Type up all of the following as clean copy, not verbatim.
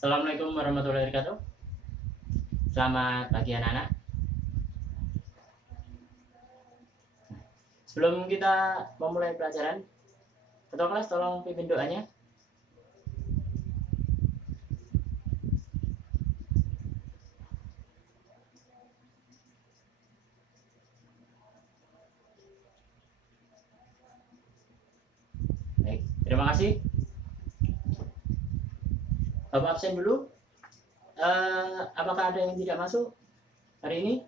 Assalamualaikum warahmatullahi wabarakatuh. Selamat pagi anak-anak. Sebelum kita memulai pelajaran, ketua kelas tolong pimpin doanya. Baik, terima kasih. Bapak absen dulu. Apakah ada yang tidak masuk hari ini?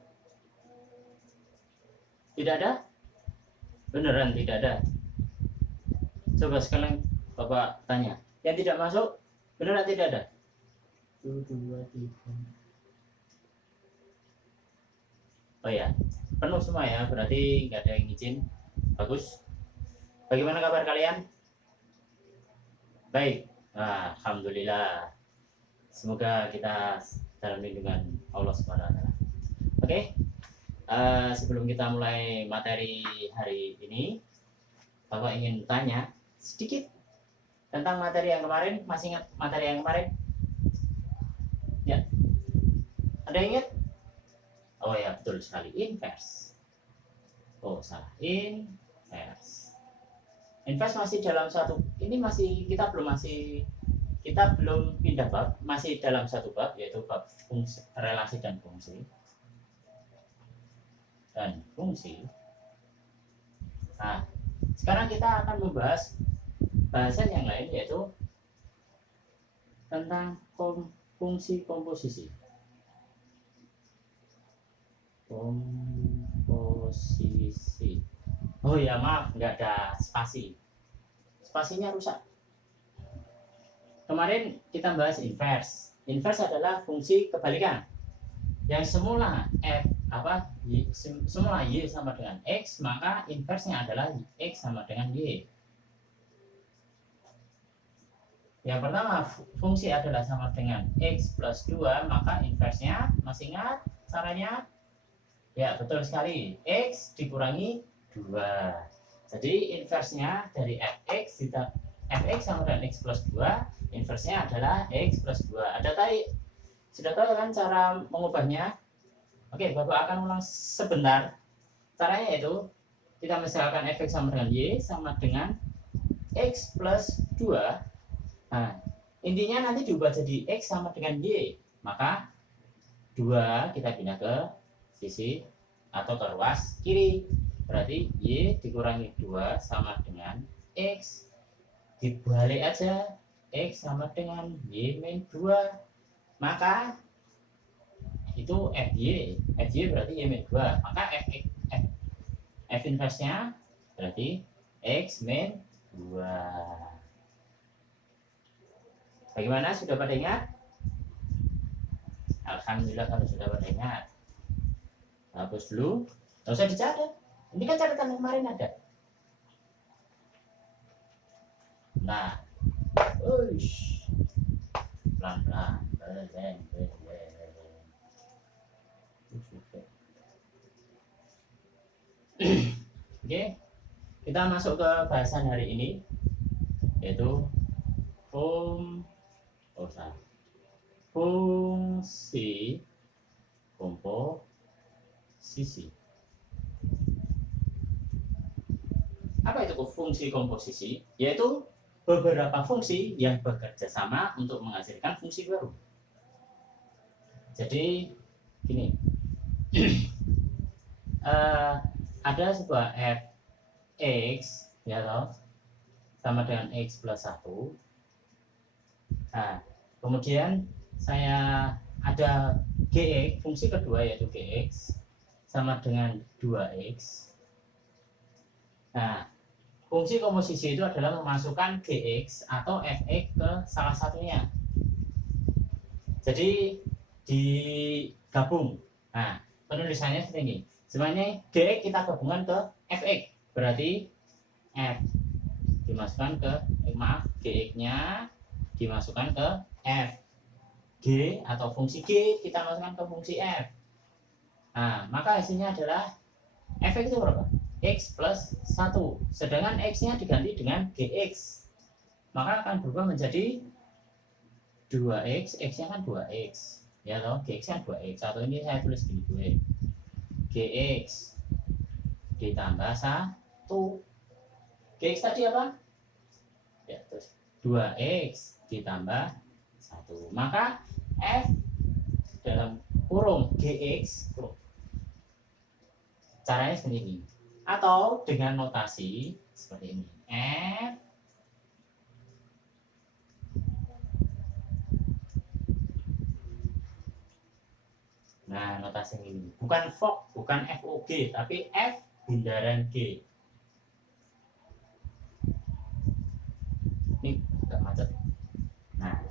Tidak ada? Beneran tidak ada? Coba sekalian Bapak tanya. Yang tidak masuk, beneran tidak ada? 1, 2, 3. Oh ya, penuh semua ya, berarti nggak ada yang izin. Bagus. Bagaimana kabar kalian? Baik, alhamdulillah. Semoga kita dalam lindungan Allah Subhanahu wa taala. Oke. Sebelum kita mulai materi hari ini, Bapak ingin tanya sedikit tentang materi yang kemarin. Masih ingat materi yang kemarin? Ya. Ada yang ingat? Oh ya, betul sekali, inverse. Oh, salah. Inverse. Inverse masih dalam satu. Ini masih kita belum pindah bab, masih dalam satu bab, yaitu bab fungsi, relasi dan fungsi. Nah, sekarang kita akan membahas bahasan yang lain, yaitu tentang fungsi komposisi. Oh ya, maaf, nggak ada spasi. Spasinya rusak. Kemarin kita bahas inverse. Inverse adalah fungsi kebalikan. Yang semula semula y sama dengan x, maka inversenya adalah x sama dengan y. Yang pertama, fungsi adalah sama dengan x plus 2, maka inversenya, masih ingat caranya? Ya, betul sekali, x dikurangi 2. Jadi inversenya dari fx sama dengan x plus 2, inversenya adalah x plus 2. Ada tadi? Sudah tahu kan cara mengubahnya? Oke, Bapak akan ulang sebentar. Caranya itu, kita misalkan fx sama dengan y sama dengan x plus 2. Nah, intinya nanti diubah jadi x sama dengan y. Maka 2 kita pindah ke sisi atau ke ruas kiri. Berarti y dikurangi 2 sama dengan x. Dibalik aja, x sama dengan y min 2. Maka itu fy berarti y min 2. Maka f inverse-nya berarti x min 2. Bagaimana, sudah pada ingat? Alhamdulillah kalau sudah pada ingat. Hapus dulu, nggak usah dicatat. Ini kan catatan kemarin ada. Nah, pelan-pelan. Oke, kita masuk ke bahasan hari ini, yaitu fungsi komposisi. Apa itu fungsi komposisi? Yaitu beberapa fungsi yang bekerja sama untuk menghasilkan fungsi baru. Jadi gini, ada sebuah fx ya toh, sama dengan x plus 1. Nah, kemudian saya ada gx, fungsi kedua yaitu gx sama dengan 2x. Nah, fungsi komposisi itu adalah memasukkan gx atau fx ke salah satunya. Jadi digabung. Nah, penulisannya seperti ini. Sebenarnya gx kita gabungkan ke fx, berarti f dimasukkan ke gx-nya dimasukkan ke f. G atau fungsi g kita masukkan ke fungsi f. Nah, maka hasilnya adalah fx itu berapa? X plus 1. Sedangkan x-nya diganti dengan gx. Maka akan berubah menjadi 2x, x-nya kan 2x. Ya toh, gx kan 2x. Atau ini saya tulis gini gue. Gx ditambah 1. Gx tadi apa? Ya, terus 2x ditambah 1. Maka f dalam kurung gx caranya seperti ini. Atau dengan notasi seperti ini. F nah, notasi ini bukan FOG, bukan FOG, tapi F bundaran G. Ini agak macet. Nah,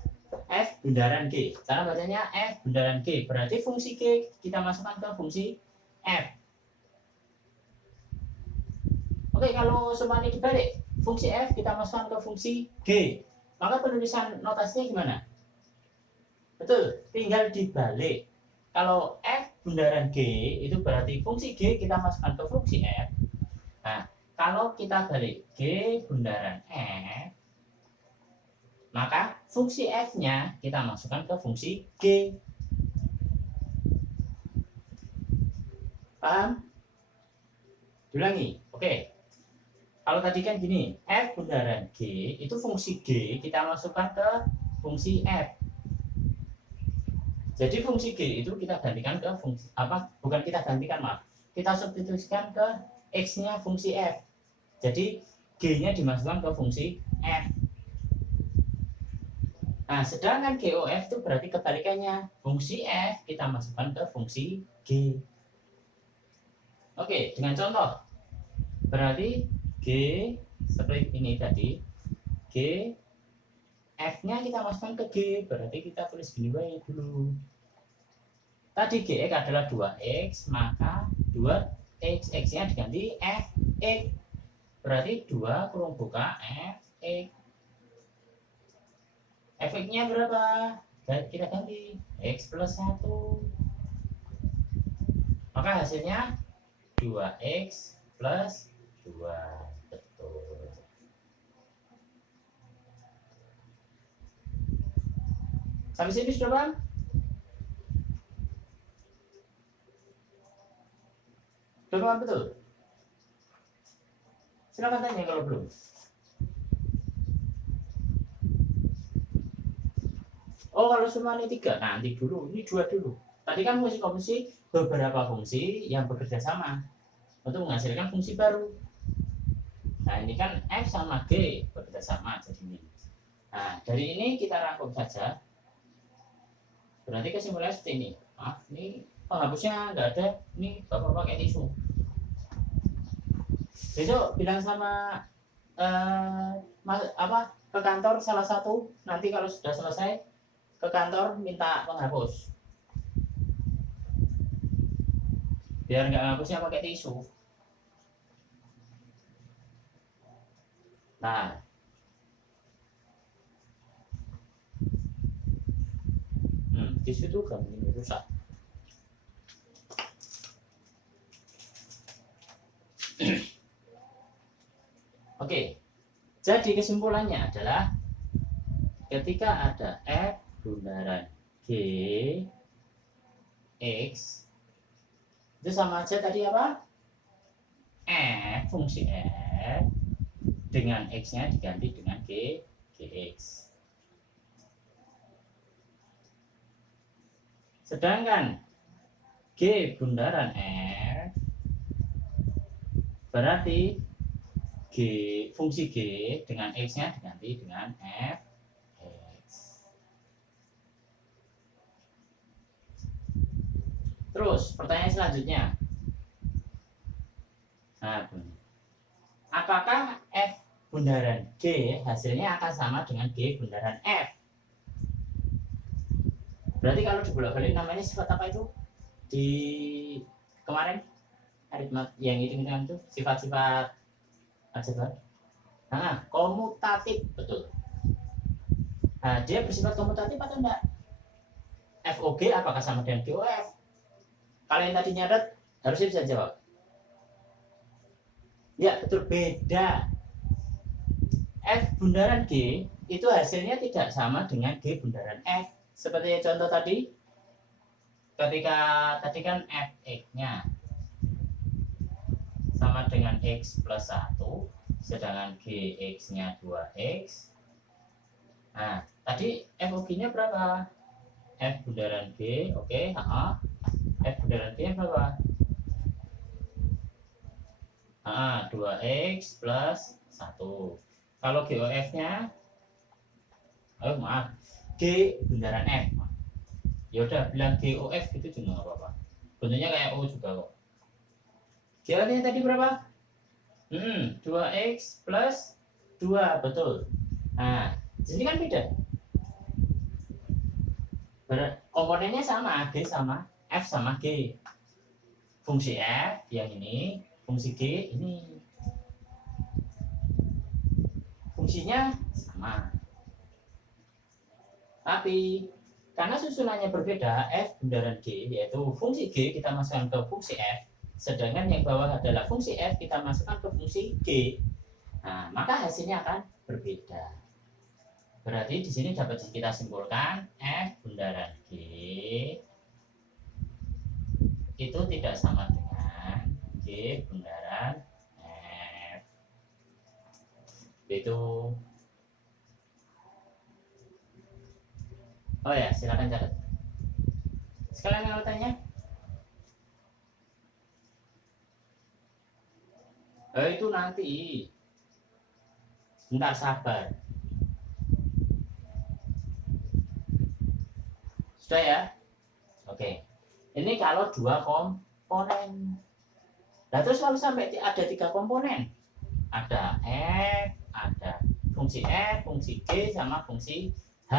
F bundaran G. Cara bacanya F bundaran G. Berarti fungsi G kita masukkan ke fungsi F. Oke, kalau semuanya dibalik, fungsi F kita masukkan ke fungsi G. Maka penulisan notasinya gimana? Betul, tinggal dibalik. Kalau F bundaran G itu berarti fungsi G kita masukkan ke fungsi F. Nah, kalau kita balik G bundaran F, maka fungsi F-nya kita masukkan ke fungsi G. Paham? Ulangi. Oke. Kalau tadi kan gini, F bundaran G itu fungsi G kita masukkan ke fungsi F. Jadi fungsi G itu kita gantikan ke fungsi apa? Bukan kita gantikan, maaf. Kita substitusikan ke X-nya fungsi F. Jadi G-nya dimasukkan ke fungsi F. Nah, sedangkan GOF itu berarti kebalikannya. Fungsi F kita masukkan ke fungsi G. Oke, dengan contoh. Berarti G seperti ini tadi. G F-nya kita masukkan ke G. Berarti kita tulis gini dulu. Tadi Gx adalah 2x, maka 2x, x-nya diganti fx. Berarti 2 kurung buka fx. Fx-nya berapa? Kita ganti x plus 1. Maka hasilnya 2x plus 2. Betul. Sampai sini sudah paham? Sudah paham betul? Silakan tanya kalau belum. Oh, kalau semua ini 3, nanti dulu, ini 2 dulu. Tadi kan fungsi beberapa fungsi yang bekerja sama untuk menghasilkan fungsi baru. Nah, ini kan F sama G bekerja sama jadi ini. Nah, dari ini kita rangkum saja. Berarti kesimpulannya seperti ini. Maaf, ini penghapusnya nggak ada. Ini Bapak pakai tisu. Besok bilang sama ke kantor salah satu, nanti kalau sudah selesai ke kantor minta penghapus. Biar nggak ngapusnya pakai tisu. Nah, tisu itu kan ini rusak. Oke, jadi kesimpulannya adalah ketika ada F bundaran G X itu sama aja tadi apa? F fungsi F dengan X-nya diganti dengan Gx. Sedangkan G bundaran F berarti fungsi G dengan X-nya diganti dengan Fx. Terus pertanyaan selanjutnya. Nah, apakah F bundaran G hasilnya akan sama dengan G bundaran F? Berarti kalau dibolak-balik namanya sifat apa itu? Di kemarin aritmatik yang hitung-hitungan itu sifat-sifat aljabar. Nah, komutatif, betul. Nah, dia bersifat komutatif atau enggak? FOG apakah sama dengan GOF? Kalian tadi nyatet harusnya bisa jawab. Ya, betul, beda. F bundaran G itu hasilnya tidak sama dengan G bundaran F. Seperti contoh tadi, ketika tadi kan Fx-nya sama dengan X plus 1, sedangkan Gx-nya 2X. Nah, tadi FOG-nya berapa? F bundaran G, oke, F bundaran G berapa? 2X plus 1. Kalau GOF-nya, maaf, G bundaran F. Ya udah bilang GOF gitu juga nggak apa-apa. Bentuknya kayak O juga kok. GOF-nya tadi berapa? 2X plus 2, betul. Nah, di sini kan beda. Komponennya sama, G sama F sama G. Fungsi F yang ini, fungsi G ini. Fungsinya sama. Tapi karena susunannya berbeda, F bundaran G, yaitu fungsi G kita masukkan ke fungsi F, sedangkan yang bawah adalah fungsi F kita masukkan ke fungsi G. Nah, maka hasilnya akan berbeda. Berarti di sini dapat kita simpulkan F bundaran G itu tidak sama dengan G bundaran F. Itu. Oh ya, silakan catat. Sekalian kalau tanya. Itu nanti. Bentar, sabar. Sudah ya? Oke. Ini kalau 2 komponen. Nah, terus kalau sampai ada 3 komponen. Ada F, ada fungsi F, fungsi G, sama fungsi H.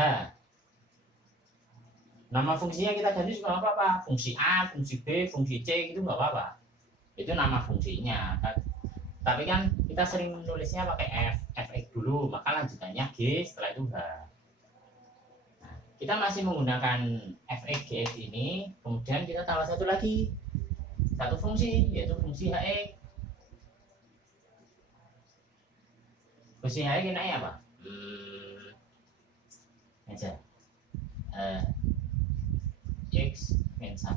Nama fungsinya kita ganti juga nggak apa-apa. Fungsi A, fungsi B, fungsi C, gitu nggak apa-apa. Itu nama fungsinya. Tapi kan kita sering menulisnya pakai F, Fx dulu, maka lanjutannya G, setelah itu H. Nah, kita masih menggunakan Fx, Gx ini, kemudian kita tambah satu lagi, satu fungsi, yaitu fungsi Hx. Fungsi Hx enaknya apa? Aja. X min 1.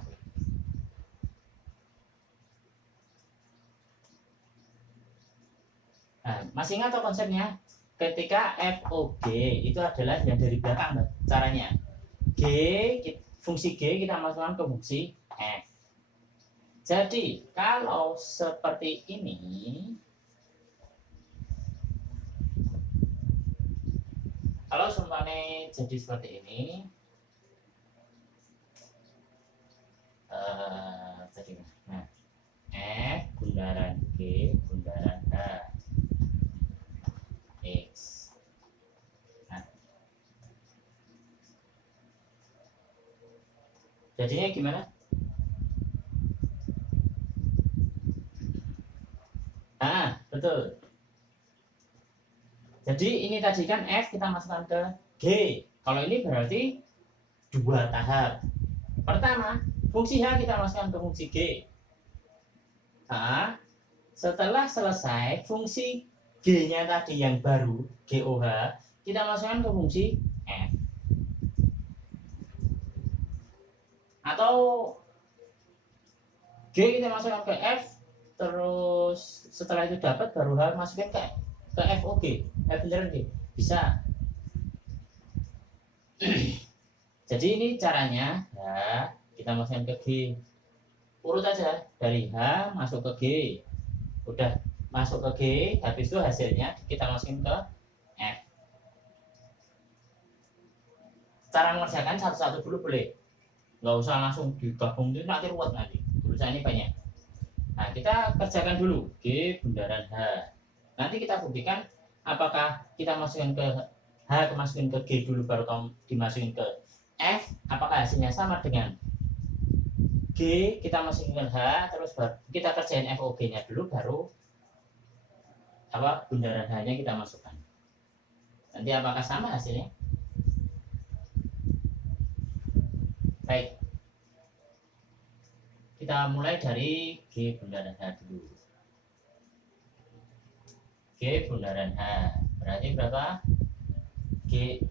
Nah, masih ingat konsepnya? Ketika FOG itu adalah yang dari belakang caranya. Fungsi G kita masukkan ke fungsi F. Jadi, kalau seperti ini, kalau seumpamanya jadi seperti ini, nah, F bundaran G bundaran H X. Nah, jadinya gimana? Betul. Jadi ini tadi kan F kita masukkan ke G. Kalau ini berarti 2 tahap. Pertama, fungsi H kita masukkan ke fungsi G. Nah, setelah selesai fungsi G-nya tadi yang baru, GOH, kita masukkan ke fungsi F. Atau G kita masukkan ke F, terus setelah itu dapat baru H masukin ke FOG, F bundaran G. Bisa. Jadi ini caranya, ya, kita masukkan ke G. Urut aja dari H masuk ke G. Udah masuk ke G, habis itu hasilnya kita masukin ke F. Cara mengerjakan satu-satu dulu boleh. Nggak usah langsung digabung, itu nanti ruwet nanti. Tulisannya banyak. Nah, kita kerjakan dulu G bundaran H. Nanti kita buktikan apakah kita masukin ke H, masukin ke G dulu baru dimasukin ke F, apakah hasilnya sama dengan G, kita masukin ke H, terus kita kerjain FOG-nya dulu, baru bundaran H-nya kita masukkan. Nanti apakah sama hasilnya? Baik. Kita mulai dari G bundaran H dulu. G bundaran H berarti berapa? G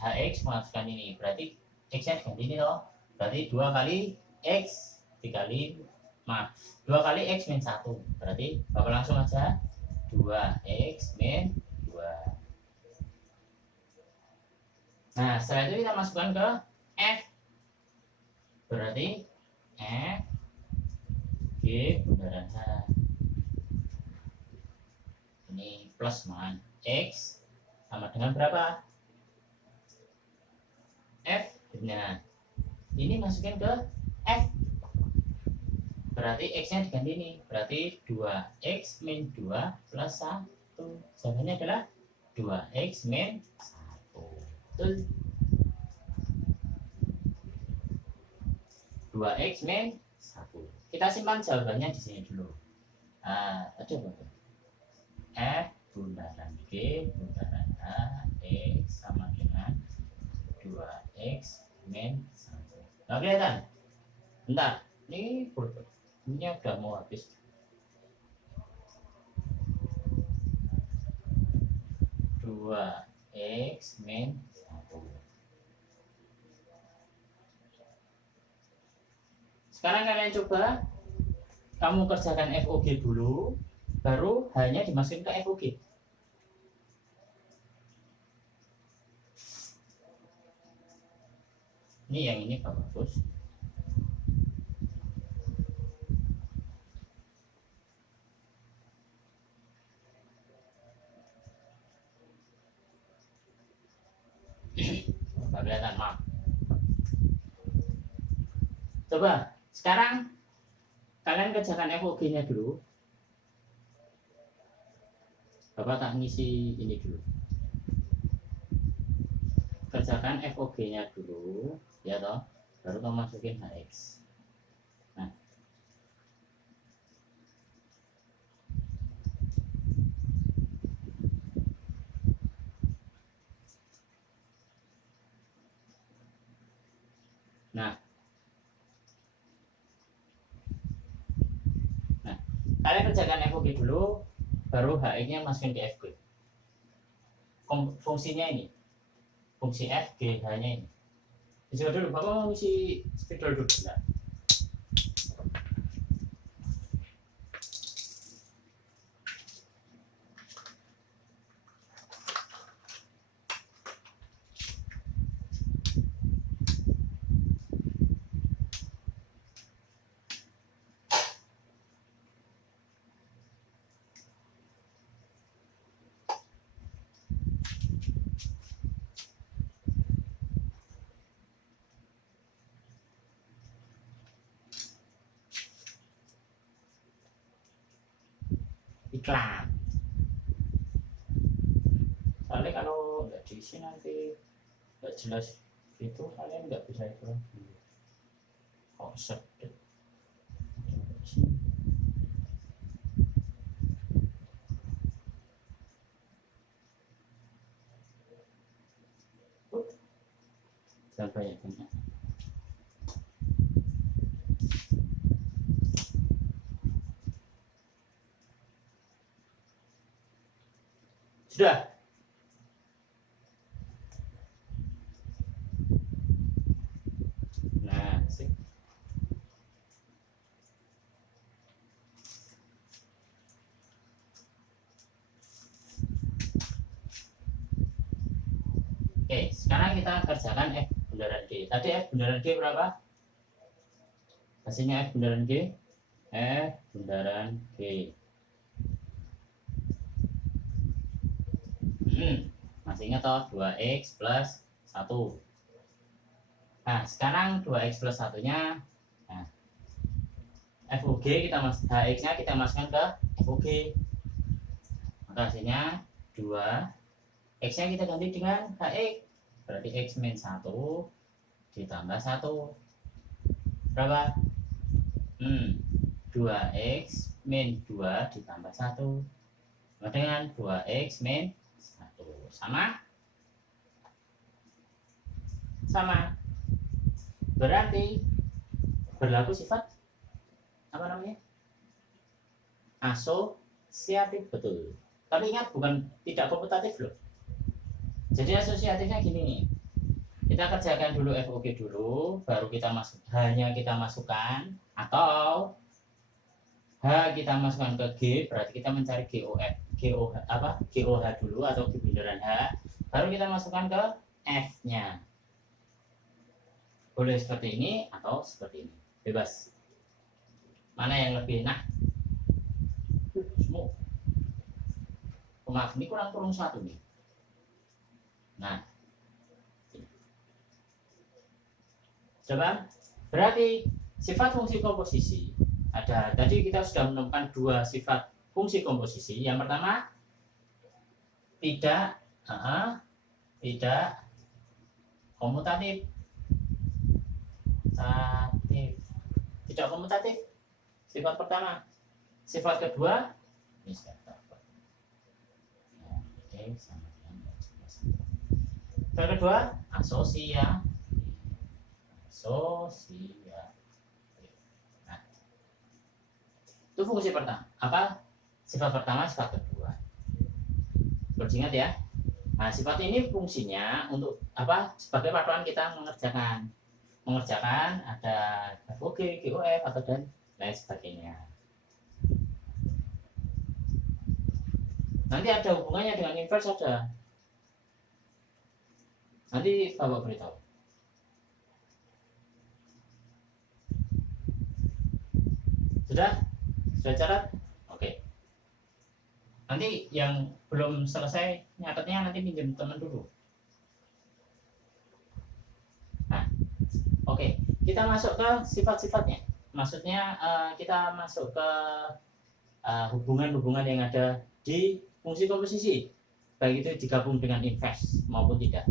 HX masukkan ini, berarti X nya diganti ini loh, berarti 2 kali X dikali 2 kali X min 1, berarti Bapak langsung aja 2X min 2. Nah setelah itu kita masukkan ke F, berarti F G bundaran H ini plus man X sama dengan berapa? F. Nah ini masukin ke F, berarti X nya diganti ini, berarti 2X min 2 plus 1, jawabannya adalah 2X min 1. Betul. 2X min 1. Kita simpan jawabannya di sini dulu. Aduh, F bundaran G bundaran H X sama dengan 2X min 1. Nggak kelihatan? Bentar, ini udah mau habis. Dua X min 1. Sekarang kalian coba kamu kerjakan FOG dulu, baru hanya dimasukin ke FOG. Ini yang ini bagus. Nggak kelihatan, maaf. Coba sekarang kalian kerjakan FOG-nya dulu. Bapak tak ngisi ini dulu. Kerjakan FOG-nya dulu, ya toh, baru kamu masukin HX. Nah, kalian kerjakan FOG dulu, baru HX-nya masukin ke FG. Fungsinya ini, fungsi FG hanya ini. Coba dulu, Bapak mau isi spidol dulu. Nah. Iklan. Soalnya kalau nggak diisi nanti nggak jelas itu, kalian nggak bisa iklan. Kok sedih. Jangan banyak-banyak. Sudah. Nah, sih. Oke, sekarang kita kerjakan F bundaran G. Tadi F bundaran G berapa? Hasilnya F bundaran G. F bundaran G. Masih ingat toh 2X plus 1. Nah sekarang 2X plus 1 nya, nah, FOG kita HX nya kita masukkan ke FOG, maka hasilnya 2, X nya kita ganti dengan HX, berarti X min 1 ditambah 1 berapa? 2X min 2 ditambah 1 dengan 2X min 1 sama, berarti berlaku sifat apa namanya, asosiatif. Betul, Tapi ingat, bukan tidak komutatif loh. Jadi asosiatifnya gini nih. Kita kerjakan dulu FOG dulu, baru kita hanya kita masukkan, atau H kita masukkan ke G, berarti kita mencari GOH dulu atau G bundaran H, baru kita masukkan ke F-nya. Boleh seperti ini atau seperti ini, bebas. Mana yang lebih enak? Semua. Maaf, ini kurang satu nih. Nah, coba. Berarti sifat fungsi komposisi ada. Tadi kita sudah menemukan dua sifat fungsi komposisi. Yang pertama, tidak komutatif. Tidak komutatif. Sifat pertama. Sifat kedua, ini sifat kedua, asosiatif. Nah, itu fungsi pertama. Apa? Sifat pertama, sifat kedua. Harus ingat ya. Nah, sifat ini fungsinya untuk apa? Sebagai paduan kita mengerjakan ada FOG, GOF atau dan lain sebagainya. Nanti ada hubungannya dengan inverse ada. Nanti Bapak beritahu. Sudah catat? Oke. Nanti yang belum selesai nyatetnya nanti pinjam teman dulu. Nah, oke. Kita masuk ke sifat-sifatnya. Maksudnya kita masuk ke hubungan-hubungan yang ada di fungsi komposisi, baik itu digabung dengan inverse maupun tidak.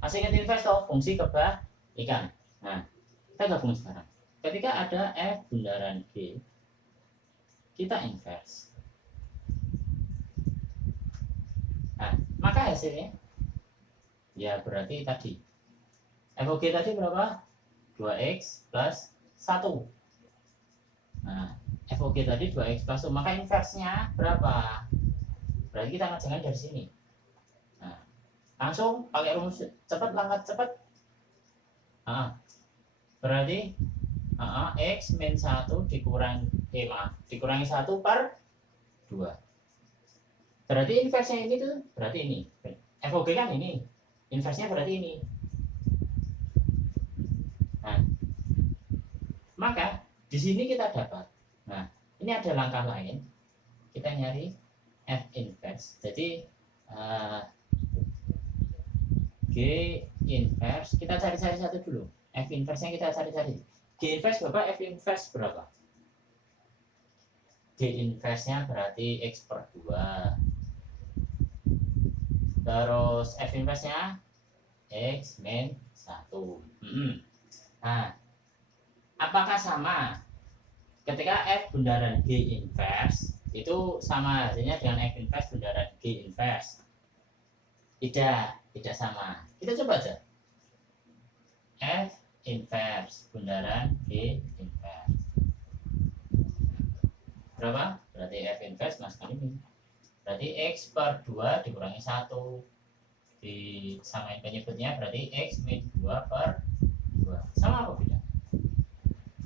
Masih ingat inverse toh, fungsi kebalikan. Nah, kita gabung sekarang. Ketika ada F bundaran G, kita inverse. Nah, maka hasilnya ya berarti tadi FOG tadi berapa? 2x plus 1. Nah, FOG tadi 2x plus 1, maka inverse-nya berapa? Berarti kita ngerjakan dari sini. Nah, langsung pakai rumus cepat, langkah cepat. Berarti X min 1 dikurangi 1 per 2. Berarti inverse-nya ini tuh berarti ini. FOG kan ini. Inverse-nya berarti ini. Nah, maka di sini kita dapat. Nah, ini ada langkah lain. Kita nyari F inverse. Jadi G inverse kita cari-cari satu dulu. F inverse-nya kita cari-cari. G inverse berapa? F inverse berapa? G inverse-nya berarti X per 2. Terus F inverse-nya X min 1. Nah, apakah sama? Ketika F bundaran G inverse itu sama hasilnya dengan F inverse bundaran G inverse? Tidak sama. Kita coba aja. F inverse bundaran G inverse berapa? Berarti F inverse masukkan ini. Berarti X per 2 dikurangi 1. Disamain penyebutnya berarti X min 2 per 2. Sama apa beda?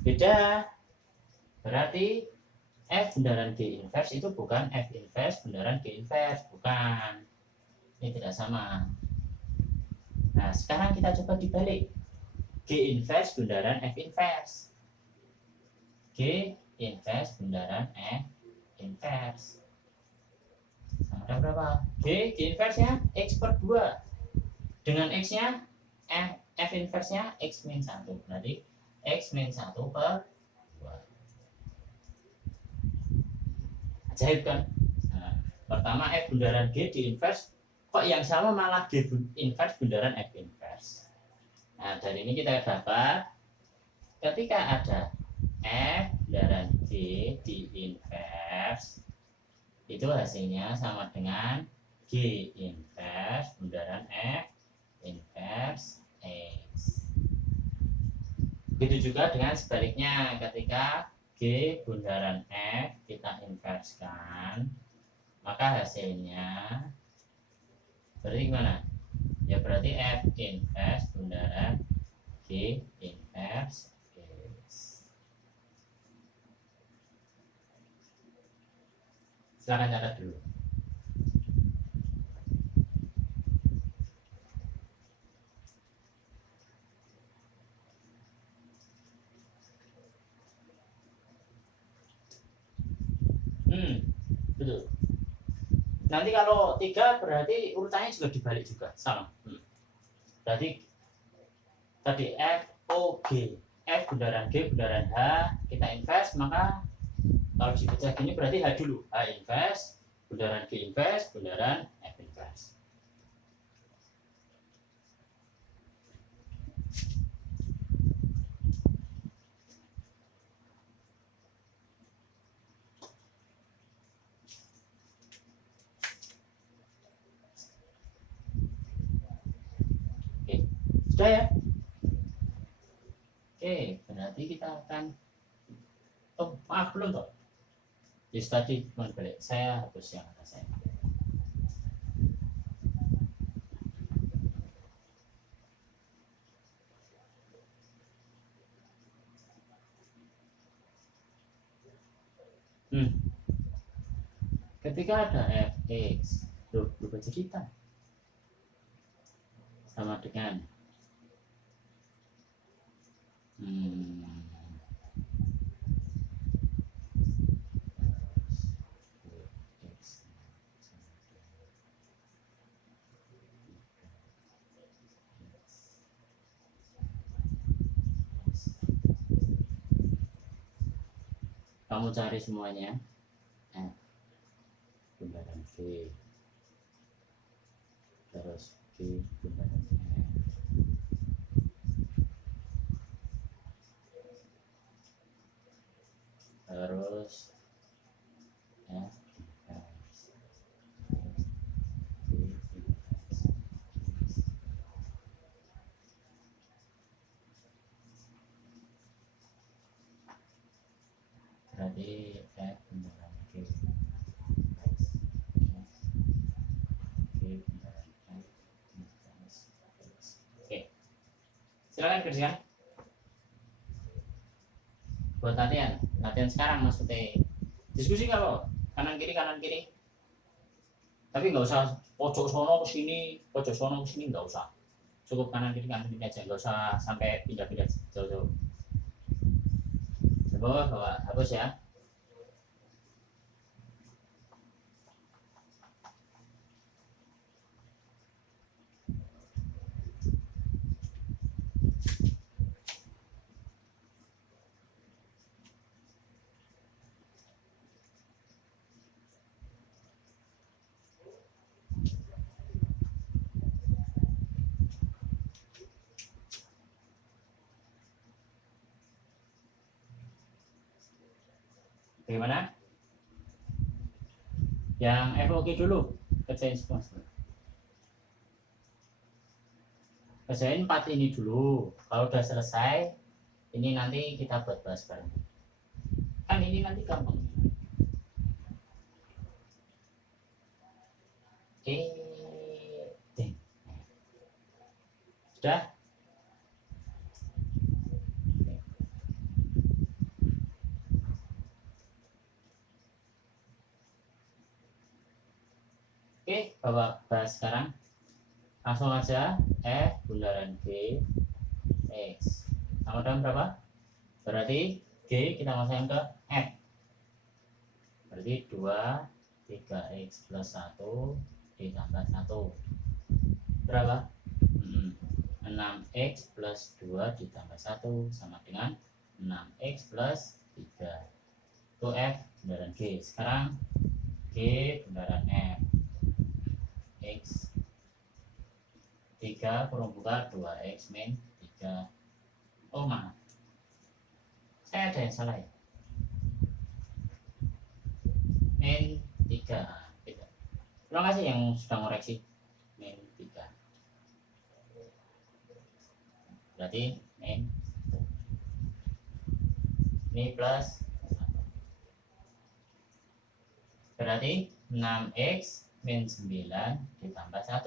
Beda. Berarti F bundaran G inverse itu bukan F inverse bundaran G inverse. Bukan. Ini tidak sama. Nah, sekarang kita coba dibalik. G inverse bundaran F inverse. G inverse bundaran F inverse. Sama ada berapa? G inverse-nya X per 2. Dengan X-nya F inverse-nya X min 1. Berarti X min 1 per 2. Ajaib kan? Nah, pertama F bundaran G di inverse. Kok yang sama malah G inverse bundaran F inverse? Nah, dari ini kita dapat ketika ada F bundaran G di inverse itu hasilnya sama dengan G inverse bundaran F inverse X. Begitu juga dengan sebaliknya, ketika G bundaran F kita inversekan, maka hasilnya berarti gimana? Ya berarti F inverse bundaran G inverse X. Silakan catat dulu. Betul. Nanti kalau 3 berarti urutannya juga dibalik juga, sama. Berarti tadi F O G, F bundaran G bundaran H kita inverse, maka kalau dipecah gini berarti H dulu, H inverse bundaran G inverse bundaran F inverse. Oke, sudah ya. Oke, berarti kita akan maaf belum toh. Yes, tadi cuma balik, saya hapus yang atas saya. Ketika ada fx, berubah cerita sama dengan kamu cari semuanya F bundaran G terus G bundaran F terus F inverse G inverse berarti F bundaran G inverse G bundaran F inverse X. Oke, silakan kerjakan buat latihan sekarang, maksudnya diskusi kalau kanan kiri, tapi nggak usah pojok sono ke sini, nggak usah, cukup kanan kiri aja, nggak usah sampai pindah-pindah jauh-jauh. Bawa hapus ya. Bagaimana? Yang FOG dulu, kerjain semua. Kerjain 4 ini dulu. Kalau udah selesai, ini nanti kita buat bahas bareng. Kan ini nanti gampang. Oke. Sudah? Oke, Bapak bahas sekarang. Langsung aja F bundaran G X. Sama dengan berapa? Berarti G kita masukkan ke F. Berarti 2 3x plus 1 ditambah 1. Berapa? 6x plus 2 ditambah 1 sama dengan 6x plus 3. Itu F bundaran G. Sekarang G bundaran F. X 3 kurung buka 2x min 3. Oh maaf, saya ada yang salah ya, min 3. Terima kasih yang sudah ngoreksi. Min 3 berarti min ini plus 1. Berarti 6x min 9 ditambah 1.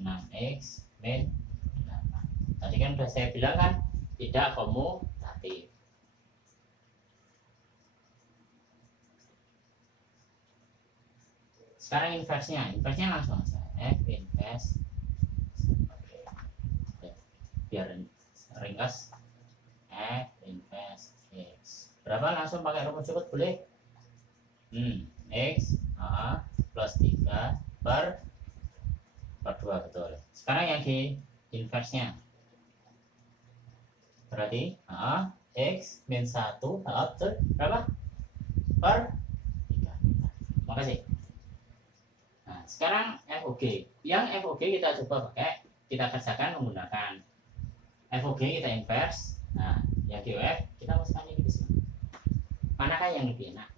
6x min 8. Tadi kan sudah saya bilang kan tidak komutatif. Sekarang inversnya langsung saja f inverse. Biar ringkas, f inverse x berapa, langsung pakai rumus cukup boleh. X plus 3 per 2, betul. Sekarang yang di inversnya berarti x min 1 betul, berapa, per 3. Makasih. Nah, sekarang FOG. Yang FOG kita coba pakai, kita kerjakan menggunakan FOG, kita inverse. Nah, yang GOF kita masukkan ini ke sini. Manakah yang lebih enak?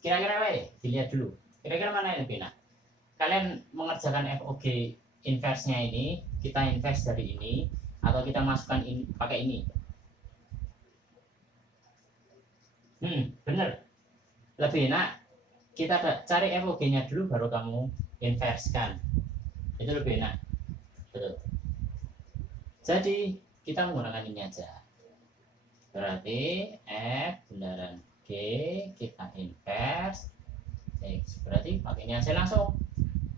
Kira-kira dilihat dulu. Kira-kira mana yang lebih enak? Kalian mengerjakan FOG inverse-nya ini, kita inverse dari ini, atau kita masukkan ini pakai ini? Bener. Lebih enak kita cari FOG-nya dulu baru kamu inverse-kan. Itu lebih enak. Betul. Jadi kita menggunakan ini aja. Berarti F bundaran G kita inverse X. Berarti pakai ini aja langsung.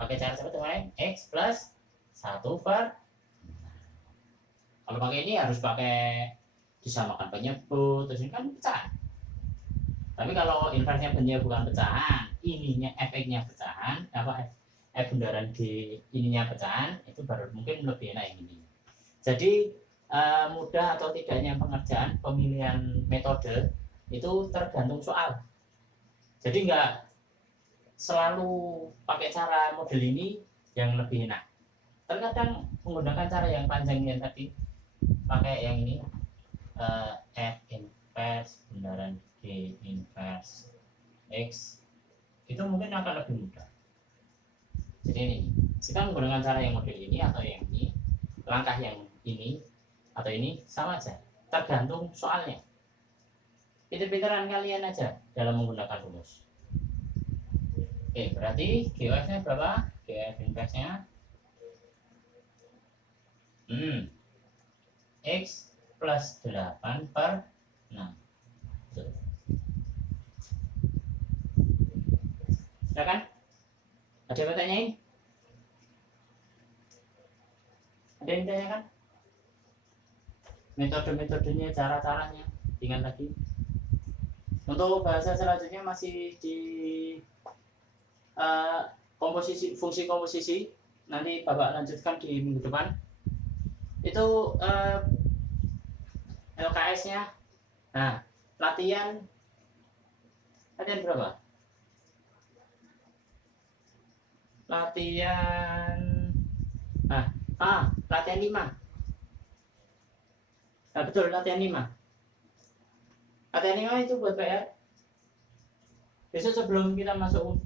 Pakai cara seperti lain, X plus 1 per 6. Kalau pakai ini harus pakai disamakan penyebut, terus ini kan pecahan. Tapi kalau inversnya bentuknya bukan pecahan, ininya efeknya pecahan, F bundaran G ininya pecahan, itu baru mungkin lebih enak yang ini. Jadi mudah atau tidaknya pengerjaan pemilihan metode itu tergantung soal. Jadi nggak selalu pakai cara model ini yang lebih enak. Terkadang menggunakan cara yang panjang yang tadi, pakai yang ini, F inverse bundaran G inverse X, itu mungkin akan lebih mudah. Jadi ini kita menggunakan cara yang model ini atau yang ini, langkah yang ini atau ini sama aja, tergantung soalnya. Pinter-pinteran kalian aja dalam menggunakan rumus. Oke, berarti GOF-nya berapa? GOF inverse-nya X plus 8 per 6. Betul. Sudah kan? Ada yang bertanyain? Ada yang tanyakan? Metode-metodenya, cara-caranya, ingat lagi. Untuk bahasa selanjutnya masih di komposisi, fungsi komposisi. Nanti Bapak lanjutkan di minggu depan. Itu LKS-nya. Nah, latihan berapa? Latihan latihan 5. Nah, betul, latihan 5. Latihan 5 itu buat PR. Besok sebelum kita masuk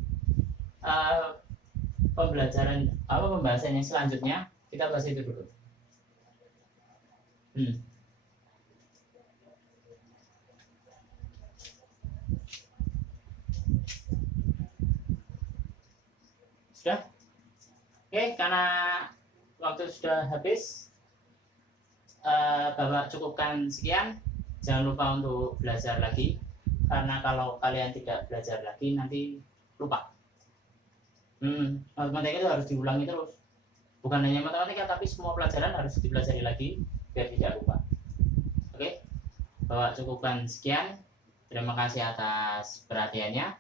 pembelajaran pembahasan yang selanjutnya, kita bahas itu dulu. Sudah? Oke, karena waktu sudah habis, Bapak cukupkan sekian. Jangan lupa untuk belajar lagi, karena kalau kalian tidak belajar lagi nanti lupa. Matematika itu harus diulangi terus. Bukan hanya matematika, tapi semua pelajaran harus dipelajari lagi biar tidak lupa. Oke, Bapak cukupkan sekian. Terima kasih atas perhatiannya.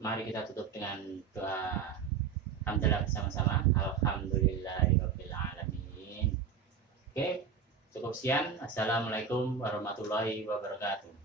Mari kita tutup dengan doa hamdalah bersama-sama. Alhamdulillahirabbil alamin. Oke, cukup sekian. Assalamualaikum warahmatullahi wabarakatuh.